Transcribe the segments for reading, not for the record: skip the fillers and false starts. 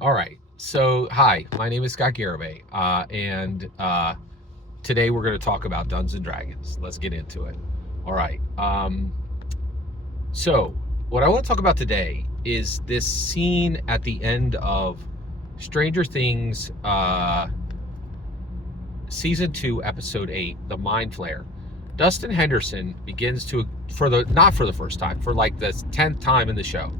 All right. So, hi, my name is Scott Garibay, and today we're going to talk about Dungeons and Dragons. Let's get into it. All right. So, what I want to talk about today is this scene at the end of Stranger Things, season 2, episode 8, The Mind Flare. Dustin Henderson begins to, not for the first time, for like the 10th time in the show,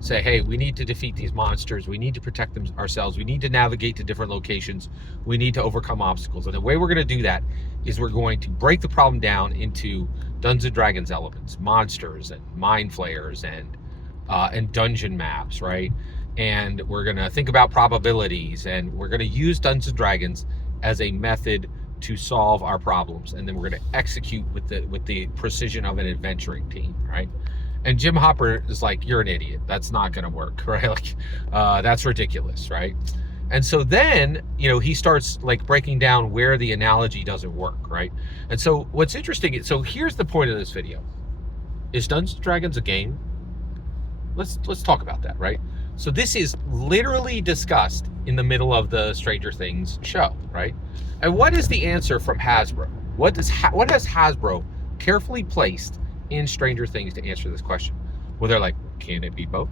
say, hey, we need to defeat these monsters. We need to protect them ourselves. We need to navigate to different locations. We need to overcome obstacles. And the way we're going to do that is we're going to break the problem down into Dungeons and Dragons elements, monsters and mind flayers and dungeon maps, right? And we're going to think about probabilities, and we're going to use Dungeons and Dragons as a method to solve our problems. And then we're going to execute with the precision of an adventuring team, right? And Jim Hopper is like, you're an idiot. That's not going to work, right? Like, that's ridiculous, right? And so then, he starts like breaking down where the analogy doesn't work, right? And so what's interesting is, so here's the point of this video. Is Dungeons & Dragons a game? Let's talk about that, right? So this is literally discussed in the middle of the Stranger Things show, right? And what is the answer from Hasbro? What has Hasbro carefully placed in Stranger Things to answer this question? Well, they're like, can it be both?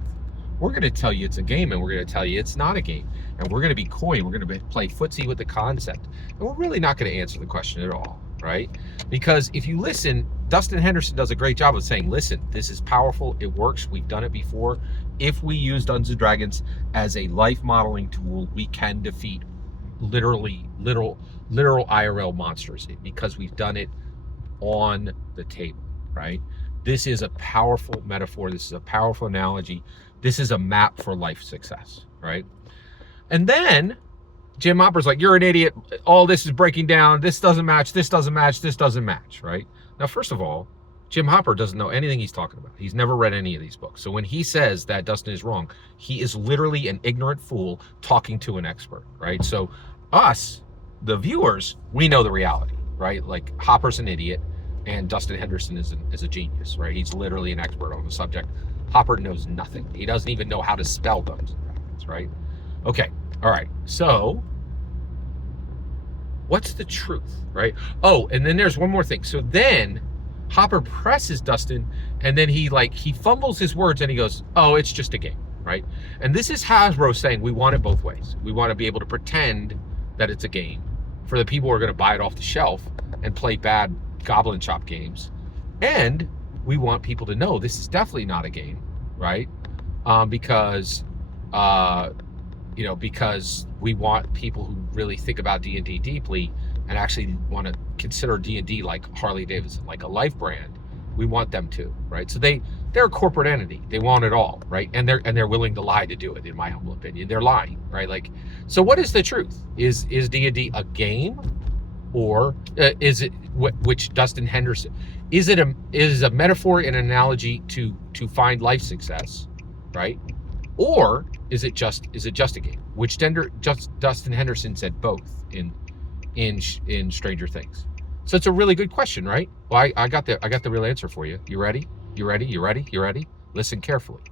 We're going to tell you it's a game, and we're going to tell you it's not a game, and we're going to be coy. We're going to play footsie with the concept, and we're really not going to answer the question at all, right? Because if you listen, Dustin Henderson does a great job of saying, listen, this is powerful, it works, we've done it before. If we use Dungeons and Dragons as a life modeling tool, we can defeat literal IRL monsters because we've done it on the table, right? This is a powerful metaphor. This is a powerful analogy. This is a map for life success, right? And then Jim Hopper's like, you're an idiot. All this is breaking down. This doesn't match. This doesn't match. This doesn't match, right? Now, first of all, Jim Hopper doesn't know anything he's talking about. He's never read any of these books. So when he says that Dustin is wrong, he is literally an ignorant fool talking to an expert, right? So us, the viewers, we know the reality, right? Like, Hopper's an idiot and Dustin Henderson is a genius, right? He's literally an expert on the subject. Hopper knows nothing. He doesn't even know how to spell Dungeons and Dragons, right? Okay, all right. So what's the truth, right? Oh, and then there's one more thing. So then Hopper presses Dustin, and then he fumbles his words, and he goes, oh, it's just a game, right? And this is Hasbro saying we want it both ways. We want to be able to pretend that it's a game for the people who are going to buy it off the shelf and play bad Goblin Shop games, and we want people to know this is definitely not a game, right? Because we want people who really think about D&D deeply and actually want to consider D&D like Harley Davidson, like a life brand. We want them to, right? So they're a corporate entity. They want it all, right? And they're willing to lie to do it, in my humble opinion. They're lying, right? Like, so what is the truth? Is D&D a game? Or is it, which Dustin Henderson, is it a metaphor and an analogy to find life success, right? Or is it just a game? Which Dustin Henderson said both in Stranger Things. So it's a really good question, right? Well, I got the real answer for you. You ready? You ready? Listen carefully.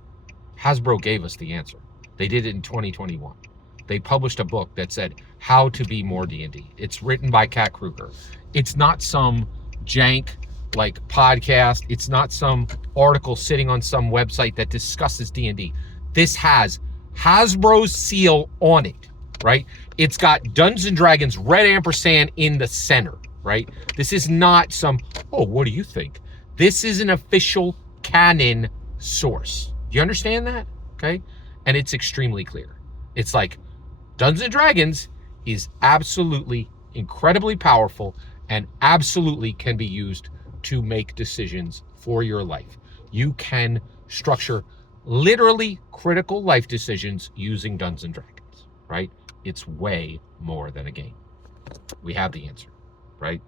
Hasbro gave us the answer. They did it in 2021. They published a book that said how to be more D&D. It's written by Kat Kruger. It's not some jank like podcast. It's not some article sitting on some website that discusses D&D. This has Hasbro's seal on it, right? It's got Dungeons and Dragons red ampersand in the center, right? This is not some, oh, what do you think? This is an official canon source. Do you understand that? Okay? And it's extremely clear. It's like, Dungeons and Dragons is absolutely incredibly powerful and absolutely can be used to make decisions for your life. You can structure literally critical life decisions using Dungeons and Dragons, right? It's way more than a game. We have the answer, right?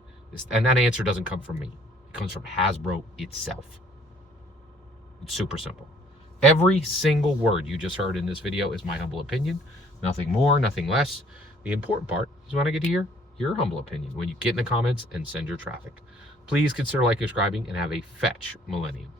And that answer doesn't come from me. It comes from Hasbro itself. It's super simple. Every single word you just heard in this video is my humble opinion. Nothing more, nothing less. The important part is when I get to hear your humble opinion, when you get in the comments and send your traffic. Please consider subscribing, and have a fetch millennium.